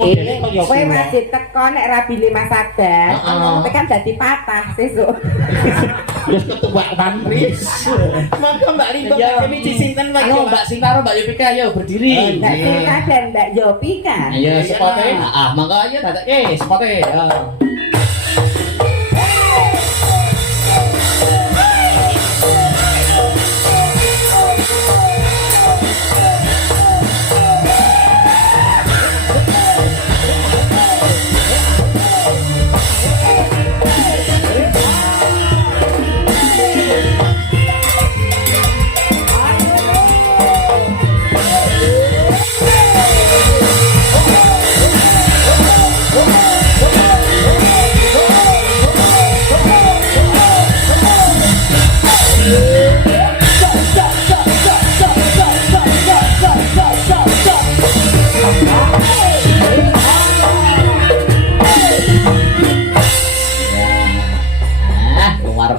Kowe masih teko nek rabine Mas Sabar, tekan dadi patah sesuk. Wis ketuwak pamris. Monggo Mbak Limbo kami disinten Mbak. Mbak Sinta karo Mbak Yupika ayo berdiri. Mbak Sinta dan Mbak Yopika. Ayo sepote. Monggo ayo dadekke sepote.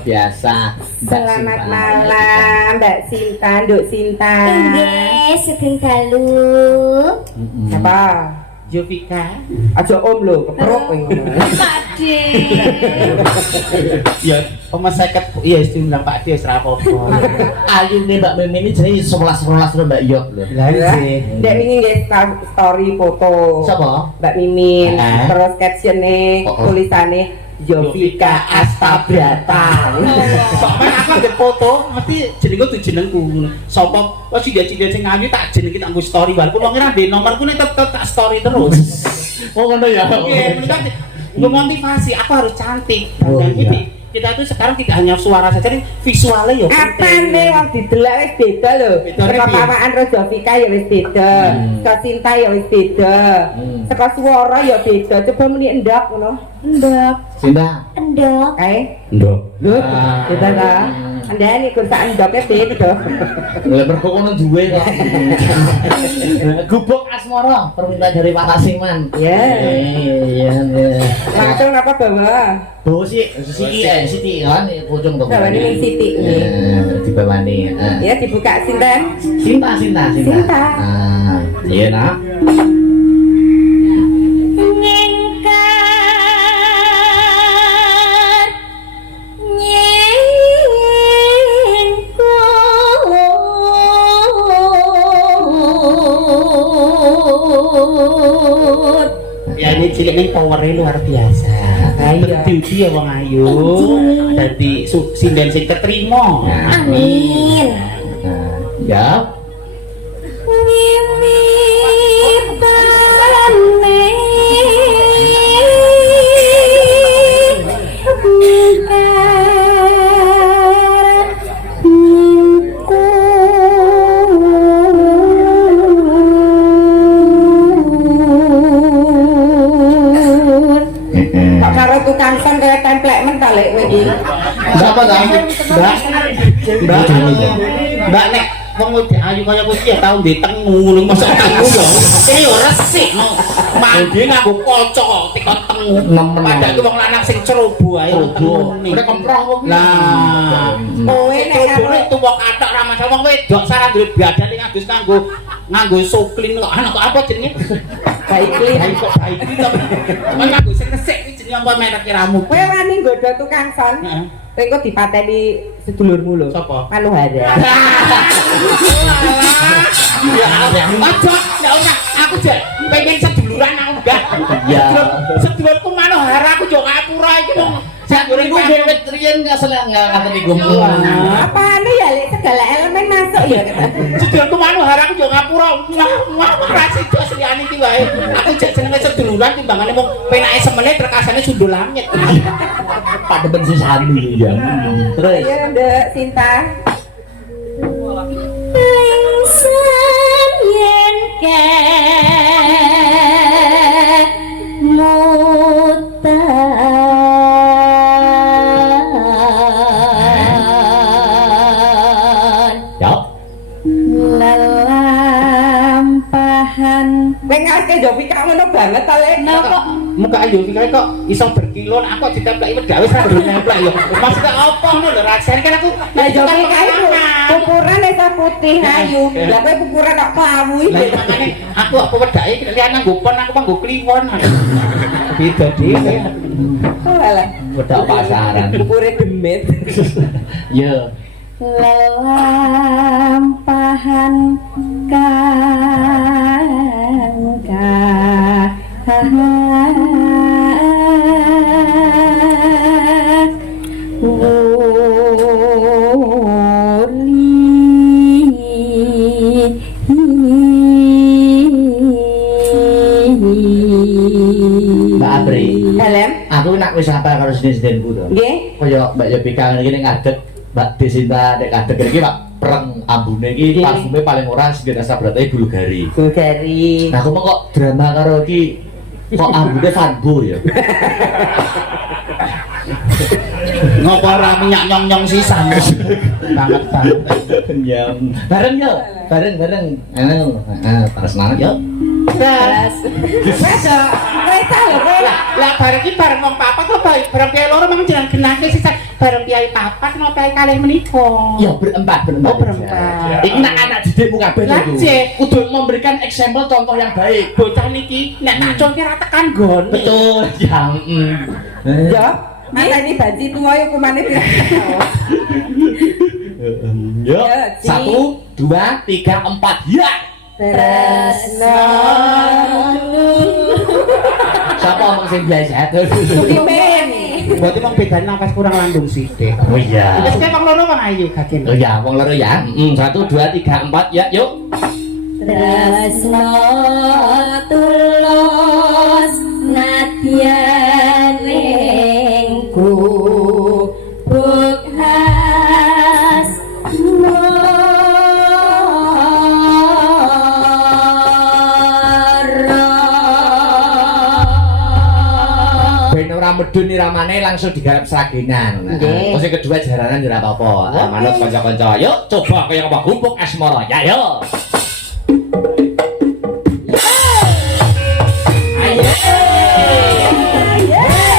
Biasa. Selamat malam Mbak Sinta, Nduk Sinta. Nggih, sugeng dalu. Apa? Yovika. Aja om lho, keprok kowe ngono. Pakde. Ya, Oma 50 iya diundang Pak Des ra apa-apa. Ayune Mbak Mimin ini jadi 11 Mbak Yok lho. Lah iki. Ndek wingi nggih story foto. Sapa? Mbak Mimin. Heeh. Terus captione tulisane Yovika Astabrata. Soalnya aku ada foto, mesti jenengku tuh jenengku. Sapa kok cilik-cilik sing ayu tak jeneng kita nggo story walaupun wong ora ndek nomorku nek tetep tak story terus. Oh ngono ya. Oke, menika motivasi aku harus cantik. Oh, Dan iya. kita itu sekarang tidak hanya suara saja, nih visualnya ya Apane wong didelok wis beda lho. Beda Perkataan Yovika ya wis beda. Saka Sinta ya wis beda. Saka swara ya beda. Coba muni endok ngono. Endok. Sinta. Endok. Kae. Ndok. Lho, beda ta? Andane kur sak endoknya beda. Lah mergo kono duwe kok. Gubuk asmara permintaan dari Pak Tasingman. Ya. Iya. Langsung apa bawa? Bawa Siti kan pocong to. Bawani ning Siti. Dibawani. Ya dibuka Sinten. Sinta. Sinta. Iya nak. ya ini cilik ning powernya luar biasa. Berdiudi ya wong ayu. Dadi sinden sing ketrima. Amin. Ya. Tukang son kayak template mentalek lagi. Berapa kan? Mbak nek wong wedok ayu kaya kowe ya tau ndek tengu ngono mosok tengu ya. Ini yo resik no. Mandi nganggo kaca tekan tengu. Padahal ku wong lanang sing ceroboh ae tengu. Nek kemproh kok. Lah, Kowe nek karo tuwok kathok ra masalah wong wedok sarang duwe badane ngabis nganggo soklin kok ana kok apa jenenge? Baiklin. Kok baiklin to. Kan nganggo sing resik iki jenenge apa merek kiramu? Kowe wani nggodho tukang son. Heeh. Kowe kok dipateni sedulurmu lho. Sapa? Manuhara. Ya aja, ya ora. Aku jek pengen seduluran aku enggak. Ya. Sedulurku Manohara aku yo ngapura iki wong Sak goreng dhewe triyen enggak selek enggak ngateni gumpu. Apane ya lek segala elemen masuk ya. sedulurku Manohara aku yo ngapura. Wah, ora sida liyane iki wae. Aku jek senenge seduluran timbangane wong penake semene terkasane sundul langit. Pada bensin sandi ya. Terus. Ya Nduk Sinta. Lengsan yen mutan. Ya. Lelampahan. Kowe ngake Yovika ngono banget ta lek. Napa? Muka ayu iki kok iso berkilon aku ditempleki wedha wis ra durung nemplek yo. Maksudnya apa ngono lho rasane kan aku Lah Yovika iku Pupuran esa putih ayu. Lah kowe pupuran kok klawu Lah iki. makane aku apa wedake liyan nganggo pon aku manggo kliwon. Beda dhewe. Alah. Wedak pasaran. Pupure demit. Yo. Lelampahan Mbak Apri. Helm. Aku nak wis apa karo sinen-sinenku to. Nggih. Kaya Mbak Yopika ngene iki ngadeg Mbak Desinta nek ngadeg iki Pak pereng ambune iki Nggih. parfume paling ora sing rasa berarti bulgari. Bulgari. Nah, aku mau kok drama karo iki kok ambune fanbo ya. Ngopo ora minyak nyong-nyong sisan. Banget banget. Ya, bareng yo. Bareng. Terus mana yo? Terus. Wes kowe ta lho kowe. Lah bareng iki bareng wong papat kok bareng piye loro mang jeneng genake sisan bareng piye papat napa piye kalih menika. Ya berempat. Oh, berempat. Iki nak anak didikmu kabeh Lah, lho. Cek. Kudu memberikan eksempel contoh yang baik. Bocah niki nek tak conke ra tekan gone. Betul. Ya. Ya. Mata ini baji tua yo kumane pira. Yo. Ya, Ci. 1 2 3 4. Ya. Tresno. Siapa orang sing biasa tuh? Pimen. Berarti mong bedane nafas kurang landung sithik. Oh iya. Wis kaya wong loro wong ayu kagen. Oh ya, wong loro ya. 1 2 3 4 ya, yuk. Tresno tulus nadyanengku buk Ben ora medun iramane langsung digarap seragengan. Nggih. Terus yang kedua jaranan ora apa-apa. Manut kanca-kanca. Yuk, coba kaya apa gumpuk asmara. Ya, yuk. Yeah.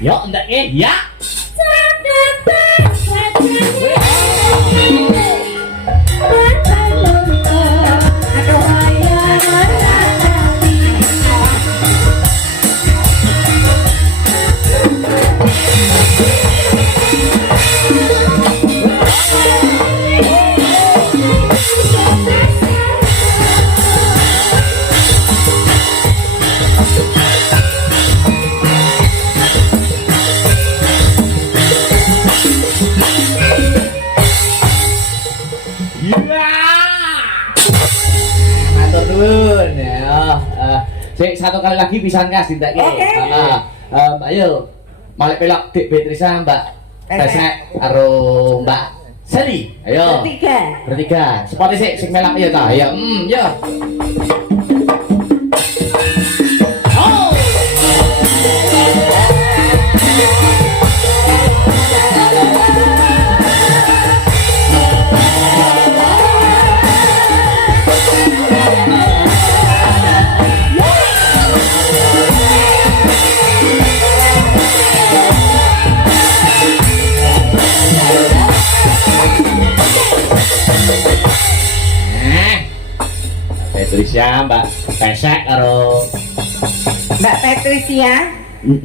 Yo ndake ya. Matur nuwun ya. Sik satu kali lagi pisan Kas dintekke. Oke. Ayo. Malek pelak Dik Beatrice Mbak Pesek karo Mbak Seli. Ayo. Bertiga. Sepati sik sing melak ya ta. Ayo. Yo. Beatrice Mbak Pesek karo Mbak Patricia